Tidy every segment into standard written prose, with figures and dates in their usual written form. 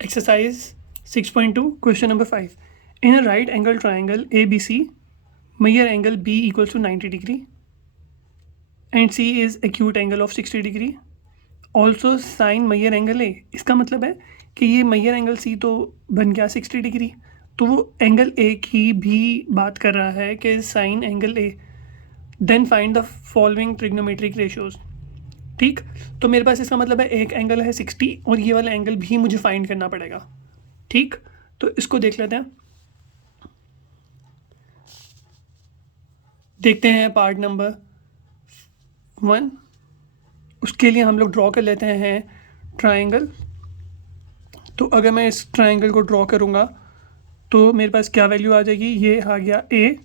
Exercise 6.2, question number 5. In a right angle triangle ABC, measure angle B equals to 90 degree and C is acute angle of 60 degree. Also sin measure angle A. इसका मतलब है कि ये measure angle C तो बन गया 60 degree, तो वो एंगल A की भी बात कर रहा है कि sin angle A. Then find the following trigonometric ratios. ठीक, तो मेरे पास इसका मतलब है एक एंगल है 60 और ये वाला एंगल भी मुझे फाइंड करना पड़ेगा. ठीक, तो इसको देख लेते हैं. देखते हैं पार्ट नंबर 1. उसके लिए हम लोग ड्रॉ कर लेते हैं ट्राइंगल. तो अगर मैं इस ट्राइंगल को ड्रॉ करूँगा तो मेरे पास क्या वैल्यू आ जाएगी. ये आ गया ए,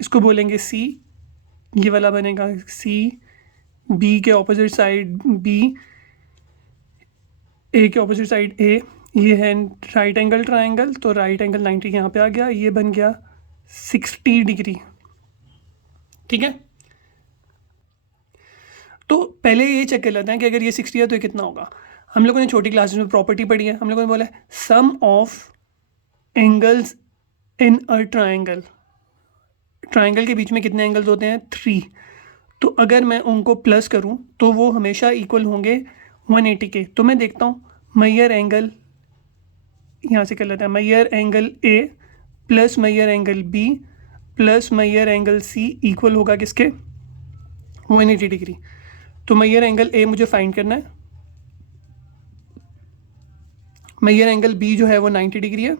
इसको बोलेंगे सी, ये वाला बनेगा सी, बी के ऑपोजिट साइड बी, ए के ऑपोजिट साइड ए. ये है राइट एंगल ट्राइंगल, तो राइट एंगल 90 यहाँ पे आ गया, ये बन गया 60 डिग्री. ठीक है, तो पहले ये चेक कर लेते हैं कि अगर ये 60 है तो ये कितना होगा. हम लोगों ने छोटी क्लासेस में प्रॉपर्टी पढ़ी है, हम लोगों ने बोला है sum of angles in a triangle. Triangle के बीच में कितने एंगल्स होते हैं, 3. तो अगर मैं उनको प्लस करूं तो वो हमेशा इक्वल होंगे 180 के. तो मैं देखता हूँ मेजर एंगल, यहाँ से कर लेते हैं measure angle A plus measure angle B plus measure angle C equal होगा किसके, 180 डिग्री. तो मेजर एंगल ए मुझे फाइंड करना है. मेजर एंगल बी जो है वो 90 डिग्री है,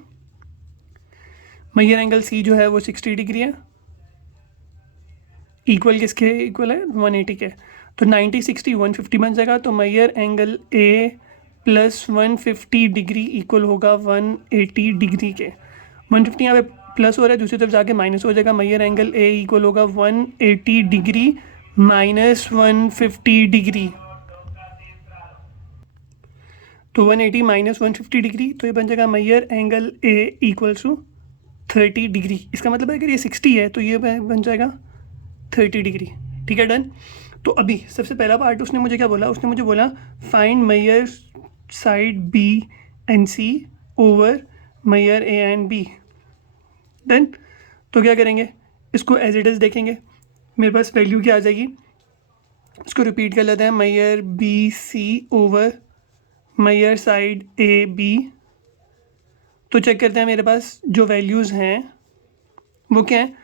मेजर एंगल सी जो है वो 60 डिग्री है. इक्वल किसके इक्वल है, 180 के. तो 90 60 150 बन जाएगा. तो measure angle A plus 150 degree equal होगा 180 डिग्री के. 150 यहाँ पे प्लस हो रहा है, दूसरी तरफ जाके माइनस हो जाएगा. मेजर एंगल ए इक्वल होगा 180 डिग्री माइनस 150 डिग्री. तो 180 माइनस 150 डिग्री, तो ये बन जाएगा measure angle A equals to 30 degree. इसका मतलब है अगर ये 60 है तो ये बन जाएगा 30 डिग्री. ठीक है, डन. तो अभी सबसे पहला पार्ट उसने मुझे क्या बोला, उसने मुझे बोला find measure side B and C over measure A and B. Done. तो क्या करेंगे, इसको एज इट इज़ देखेंगे. मेरे पास वैल्यू क्या आ जाएगी, इसको रिपीट कर लेते हैं. Measure B C over measure side A B. तो चेक करते हैं मेरे पास जो वैल्यूज़ हैं वो क्या है.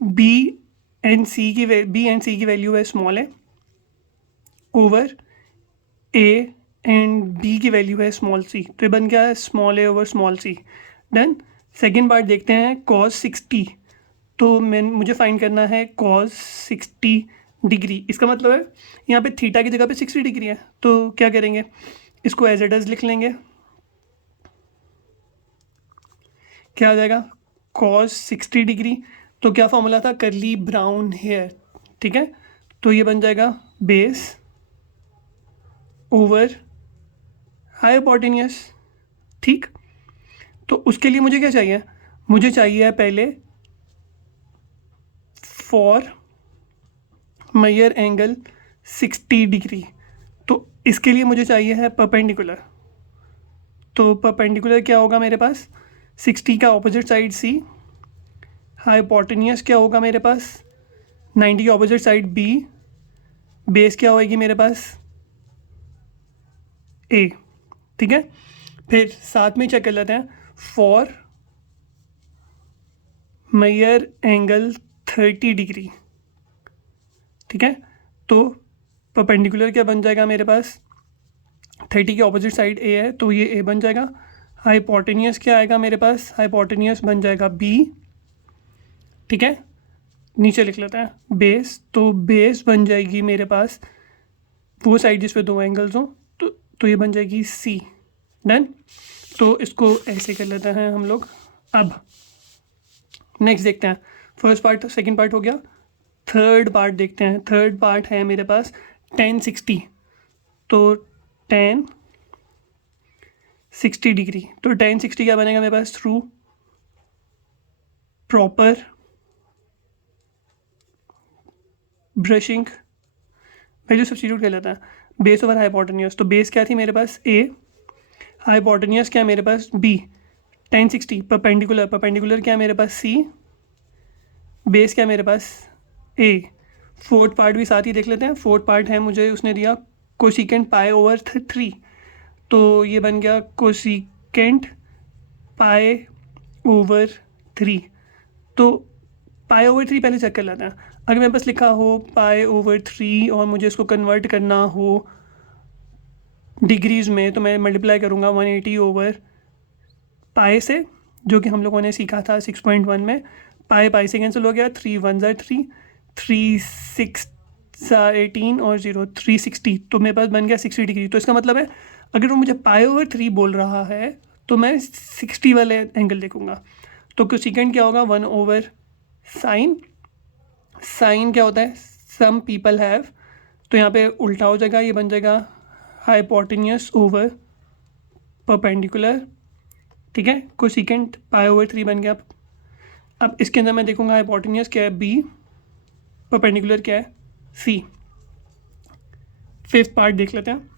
बी एंड सी की वैल्यू है स्मॉल है ओवर ए एंड बी की वैल्यू है स्मॉल सी. तो ये बन गया है स्मॉल ए over small C. Done. Second part देखते हैं कॉस 60. तो मुझे फाइंड करना है कॉस 60 डिग्री. इसका मतलब है यहाँ पे थीटा की जगह पे 60 डिग्री है. तो क्या करेंगे, इसको एज इट इज लिख लेंगे. क्या आ जाएगा, कॉस 60 डिग्री. तो क्या फॉर्मूला था, करली ब्राउन हेयर. ठीक है, तो ये बन जाएगा बेस ओवर हाइपोटेन्यूस. ठीक, तो उसके लिए मुझे क्या चाहिए, मुझे चाहिए पहले फॉर मेजर एंगल 60 डिग्री. तो इसके लिए मुझे चाहिए है परपेंडिकुलर. तो परपेंडिकुलर क्या होगा मेरे पास, 60 का ऑपोजिट साइड सी, हाइपोटेन्यूस क्या होगा मेरे पास 90 की ऑपोजिट साइड बी, बेस क्या होएगी मेरे पास ए. ठीक है, फिर साथ में चेक कर लेते हैं फॉर मेजर एंगल 30 डिग्री. ठीक है, तो परपेंडिकुलर क्या बन जाएगा मेरे पास, 30 की ऑपोजिट साइड ए है तो ये ए बन जाएगा. हाइपोटेन्यूस क्या आएगा मेरे पास, हाइपोटेन्यूस बन जाएगा बी. ठीक है, नीचे लिख लेते हैं बेस. तो बेस बन जाएगी मेरे पास वो साइड जिस पे दो एंगल्स हों, तो ये बन जाएगी सी. डन. तो इसको ऐसे कर लेते हैं हम लोग. अब नेक्स्ट देखते हैं, फर्स्ट पार्ट सेकंड पार्ट हो गया, थर्ड पार्ट देखते हैं. थर्ड पार्ट है मेरे पास tan 60. तो tan 60 डिग्री. तो tan 60 क्या बनेगा मेरे पास, through proper brushing value substitute कर लेता है. Base over hypotenuse. तो बेस क्या थी मेरे पास ए, हाइपोटेन्यूस क्या है मेरे पास बी, 1060, परपेंडिकुलर, परपेंडिकुलर क्या है मेरे पास सी, बेस क्या है मेरे पास ए। फोर्थ पार्ट भी साथ ही देख लेते हैं। फोर्थ पार्ट है मुझे उसने दिया कोसिकेंट पाई ओवर 3, तो ये बन गया कोसिकेंट पाई ओवर 3। तो पाई ओवर 3 पहले चेक कर लेते हैं। अगर मेरे पास लिखा हो पाई ओवर 3 और मुझे इसको कन्वर्ट करना हो डिग्रीज़ में, तो मैं मल्टीप्लाई करूँगा 180 ओवर पाई से, जो कि हम लोगों ने सीखा था 6.1 में। पाई पाई से कैंसिल हो गया, 3 1 ज़ा 3, 3 6 ज़ा 18 और 0 360, तो मेरे पास बन गया 60 डिग्री। तो इसका मतलब है अगर वो मुझे पाई ओवर 3 बोल रहा है तो मैं 60 वाले एंगल देखूँगा। तो कोसेकेंट क्या होगा 1 ओवर साइन, साइन क्या होता है सम पीपल हैव, तो यहाँ पे उल्टा हो जाएगा, ये बन जाएगा हाइपोटेन्यूस ओवर परपेंडिकुलर। ठीक है, कोसेकेंट पाई ओवर 3 बन गया। अब इसके अंदर मैं देखूंगा हाइपोटेन्यूस क्या है बी, परपेंडिकुलर क्या है सी। फिफ्थ पार्ट देख लेते हैं।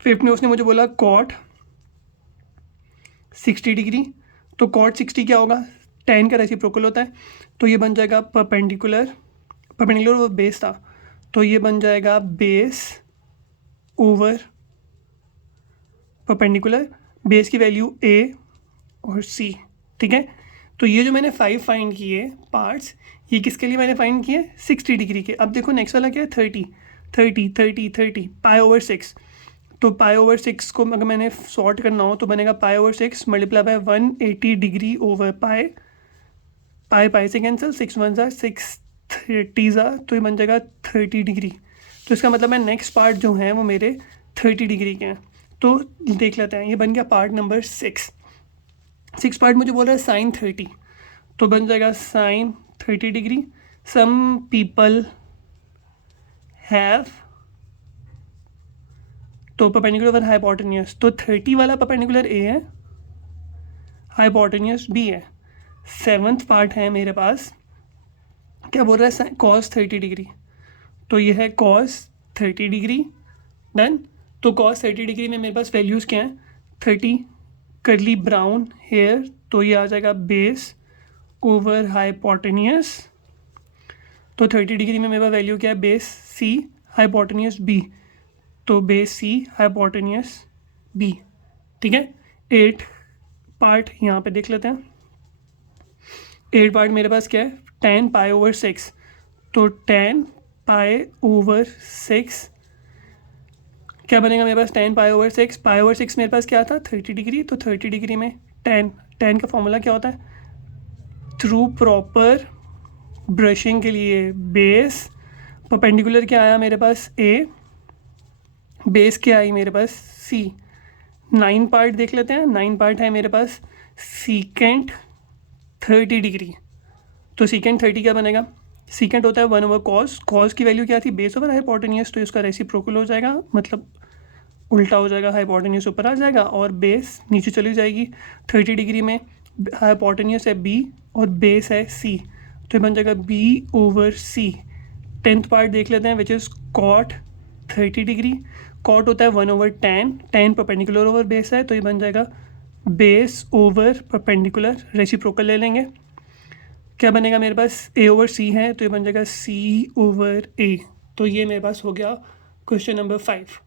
फिफ्थ में उसने मुझे बोला कॉट 60 डिग्री, तो कॉट 60 क्या होगा, tan का रेसिप्रोकल होता है, तो ये बन जाएगा परपेंडिकुलर, परपेंडिकुलर वो बेस था, तो ये बन जाएगा बेस ओवर परपेंडिकुलर, बेस की वैल्यू a और c। ठीक है, तो ये जो मैंने 5 फाइंड किए पार्ट्स, ये किसके लिए मैंने फाइंड किए 60 डिग्री के। अब देखो नेक्स्ट वाला क्या है 30 30 30 30 पाई ओवर 6, तो पाई ओवर 6 को अगर मैंने सॉर्ट करना हो तो बनेगा pi over 6 multiply by 180 degree over pi, pi pi से कैंसिल, 6 1 ज़ा 6 30 ज़ा, तो ये बन जाएगा 30 डिग्री। तो इसका मतलब है नेक्स्ट पार्ट जो है वो मेरे 30 डिग्री के हैं। तो देख लेते हैं, ये बन गया पार्ट नंबर 6 पार्ट मुझे बोल रहा है साइन 30, तो बन जाएगा sine 30 degree. Some people have, तो परपेंडिकुलर ओवर हाइपोटेन्यूस, तो 30 वाला परपेंडिकुलर ए है, हाइपोटेन्यूस बी है। सेवन्थ पार्ट है मेरे पास, क्या बोल रहा है कॉस 30 डिग्री, तो ये है कॉस 30 डिग्री डन। तो कॉस 30 डिग्री में मेरे पास वैल्यूज़ क्या हैं 30, करली ब्राउन हेयर, तो ये आ जाएगा बेस ओवर हाइपोटेन्यूस, तो 30 डिग्री में मेरे पास वैल्यू क्या है बेस सी, हाइपोटेन्यूस बी, तो बेस सी हाइपोटेन्यूस बी। ठीक है, 8 पार्ट यहाँ पे देख लेते हैं। 8 पार्ट मेरे पास क्या है tan पाई ओवर 6, तो tan पाई ओवर 6 क्या बनेगा मेरे पास tan पाई ओवर 6, पाई ओवर 6 मेरे पास क्या था 30 डिग्री, तो 30 डिग्री में tan का फॉर्मूला क्या होता है थ्रू प्रॉपर ब्रशिंग के लिए बेस, परपेंडिकुलर क्या आया मेरे पास a, बेस क्या आई मेरे पास c। 9 पार्ट देख लेते हैं। 9 पार्ट है मेरे पास सीकेंट 30 डिग्री, तो सीकेंट 30 क्या बनेगा, सीकेंट होता है 1 ओवर कॉस, कॉस की वैल्यू क्या थी बेस ओवर हाइपोटेन्यूस, तो इसका रेसिप्रोकल हो जाएगा, मतलब उल्टा हो जाएगा, हाइपोटेन्यूस ऊपर आ जाएगा और बेस नीचे चली जाएगी। 30 डिग्री में हाइपोटेन्यूस है b और बेस है c, तो ये बन जाएगा b over c। 10th part देख लेते हैं which is cot 30 degree, cot होता है 1 over tan perpendicular over base है, तो ये बन जाएगा बेस ओवर परपेंडिकुलर, रेसिप्रोकल ले लेंगे, क्या बनेगा मेरे पास a ओवर c है, तो ये बन जाएगा c ओवर a। तो ये मेरे पास हो गया क्वेश्चन नंबर 5।